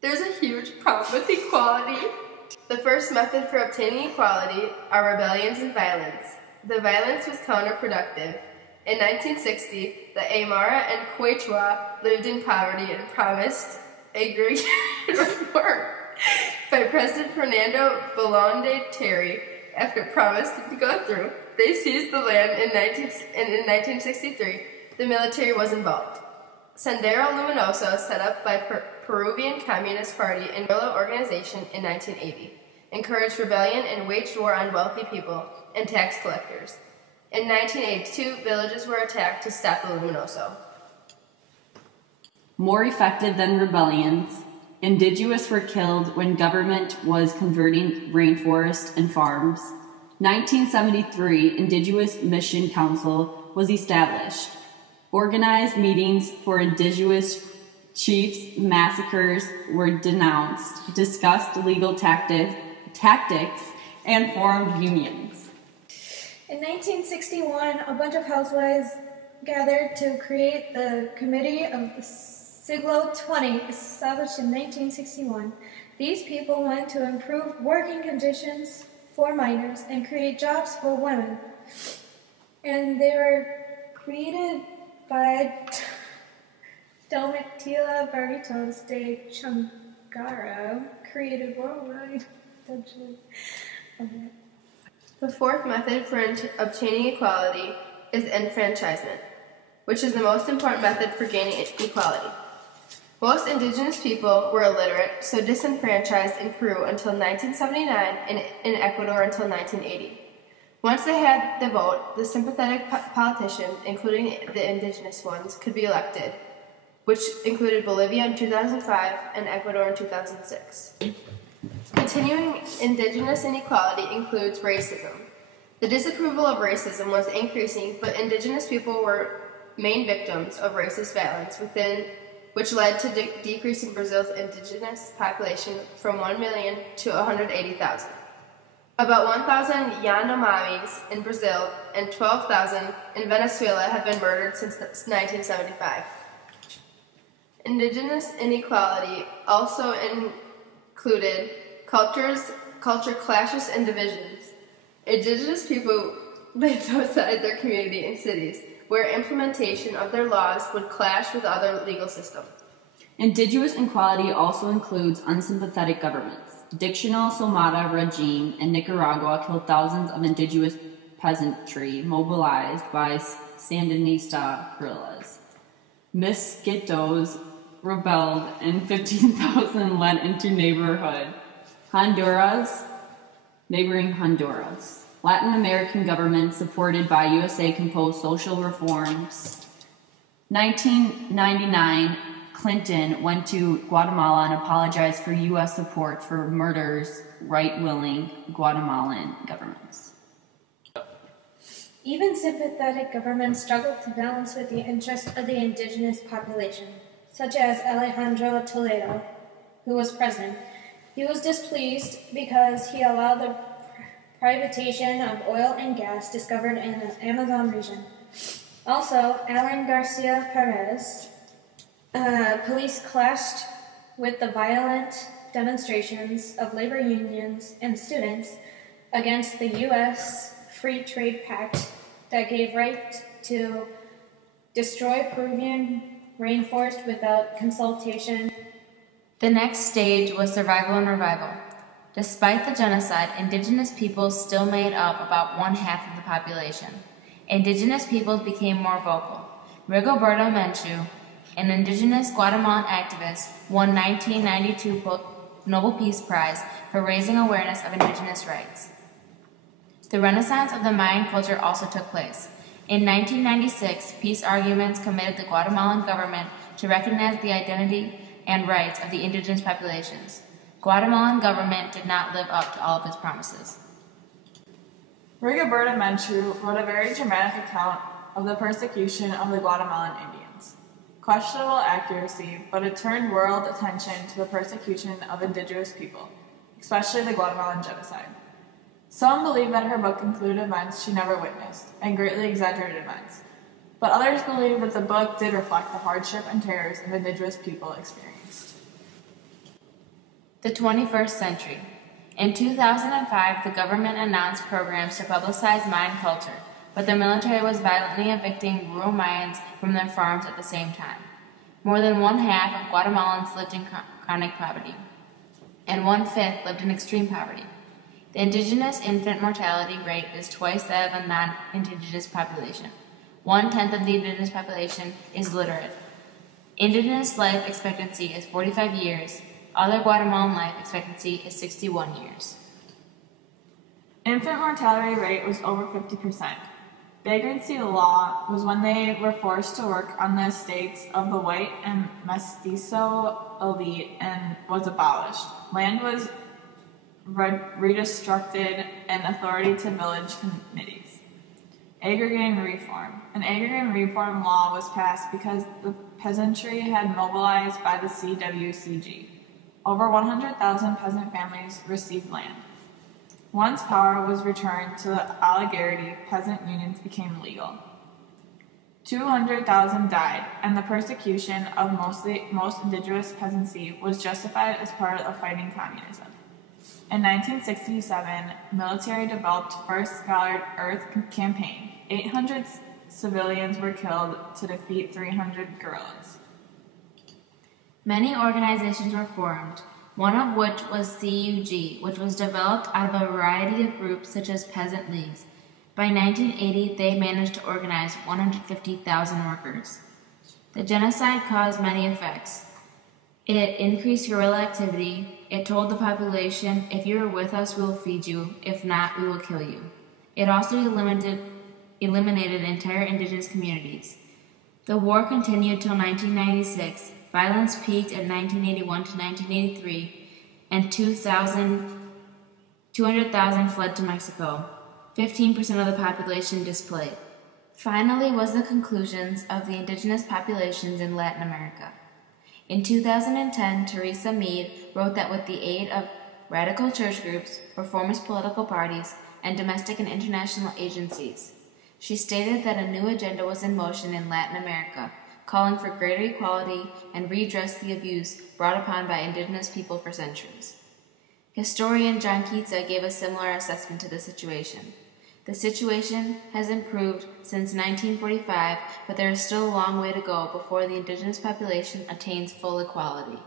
There's a huge problem with equality. The first method for obtaining equality are rebellions and violence. The violence was counterproductive. In 1960, the Aymara and Quechua lived in poverty and promised agrarian reform. By President Fernando Belaunde Terry, after promise didn't go through, they seized the land in 1963, the military was involved. Sendero Luminoso, set up by Peruvian Communist Party and guerrilla organization in 1980, encouraged rebellion and waged war on wealthy people and tax collectors. In 1982, villages were attacked to stop the Luminoso. More effective than rebellions, indigenous were killed when government was converting rainforests and farms. 1973, Indigenous Mission Council was established. Organized meetings for indigenous chiefs, massacres were denounced, discussed legal tactics, and formed unions. In 1961, a bunch of housewives gathered to create the Committee of the Siglo XX, established in 1961. These people wanted to improve working conditions for minors and create jobs for women. And they were created by Domitila Barritos de Changara, created worldwide. Okay. The fourth method for obtaining equality is enfranchisement, which is the most important method for gaining equality. Most indigenous people were illiterate, so disenfranchised in Peru until 1979 and in Ecuador until 1980. Once they had the vote, the sympathetic politicians, including the indigenous ones, could be elected, which included Bolivia in 2005 and Ecuador in 2006. Continuing indigenous inequality includes racism. The disapproval of racism was increasing, but indigenous people were main victims of racist violence which led to decrease in Brazil's indigenous population from 1 million to 180,000. About 1,000 Yanomamis in Brazil and 12,000 in Venezuela have been murdered since 1975. Indigenous inequality also included culture clashes and divisions. Indigenous people lived outside their community in cities, where implementation of their laws would clash with other legal systems. Indigenous inequality also includes unsympathetic governments. Dictional Somata regime in Nicaragua killed thousands of indigenous peasantry mobilized by Sandinista guerrillas. Mosquitos rebelled and 15,000 went into neighboring Honduras. Latin American governments supported by USA composed social reforms. 1999, Clinton went to Guatemala and apologized for U.S. support for murders right-willing Guatemalan governments. Even sympathetic governments struggled to balance with the interests of the indigenous population, such as Alejandro Toledo, who was president. He was displeased because he allowed the privatization of oil and gas discovered in the Amazon region. Also, Alan Garcia Perez, police clashed with the violent demonstrations of labor unions and students against the U.S. Free Trade Pact that gave right to destroy Peruvian rainforest without consultation. The next stage was survival and revival. Despite the genocide, indigenous peoples still made up about one-half of the population. Indigenous peoples became more vocal. Rigoberta Menchú, an indigenous Guatemalan activist, won 1992 Nobel Peace Prize for raising awareness of indigenous rights. The renaissance of the Mayan culture also took place. In 1996, peace arguments committed the Guatemalan government to recognize the identity and rights of the indigenous populations. Guatemalan government did not live up to all of its promises. Rigoberta Menchú wrote a very dramatic account of the persecution of the Guatemalan Indians. Questionable accuracy, but it turned world attention to the persecution of indigenous people, especially the Guatemalan genocide. Some believe that her book included events she never witnessed, and greatly exaggerated events, but others believe that the book did reflect the hardship and terrors of indigenous people experienced. The 21st century. In 2005, the government announced programs to publicize Mayan culture, but the military was violently evicting rural Mayans from their farms at the same time. More than one-half of Guatemalans lived in chronic poverty, and one-fifth lived in extreme poverty. The indigenous infant mortality rate is twice that of a non-indigenous population. 1/10 of the indigenous population is literate. Indigenous life expectancy is 45 years. Other Guatemalan life expectancy is 61 years. Infant mortality rate was over 50%. Vagrancy law was when they were forced to work on the estates of the white and mestizo elite and was abolished. Land was redistricted and authority to village committees. Agrarian reform. An agrarian reform law was passed because the peasantry had mobilized by the CWCG. Over 100,000 peasant families received land. Once power was returned to the oligarchy, peasant unions became legal. 200,000 died, and the persecution of most indigenous peasantry was justified as part of fighting communism. In 1967, military developed First Scholar Earth campaign. 800 civilians were killed to defeat 300 guerrillas. Many organizations were formed, one of which was CUG, which was developed out of a variety of groups such as peasant leagues. By 1980, they managed to organize 150,000 workers. The genocide caused many effects. It increased guerrilla activity. It told the population, if you are with us, we will feed you. If not, we will kill you. It also eliminated entire indigenous communities. The war continued till 1996. Violence peaked in 1981 to 1983, and 200,000 fled to Mexico. 15% of the population displaced. Finally was the conclusions of the indigenous populations in Latin America. In 2010, Theresa Mead wrote that with the aid of radical church groups, reformist political parties, and domestic and international agencies, she stated that a new agenda was in motion in Latin America, calling for greater equality and redress the abuse brought upon by indigenous people for centuries. Historian John Keatsa gave a similar assessment to the situation. The situation has improved since 1945, but there is still a long way to go before the indigenous population attains full equality.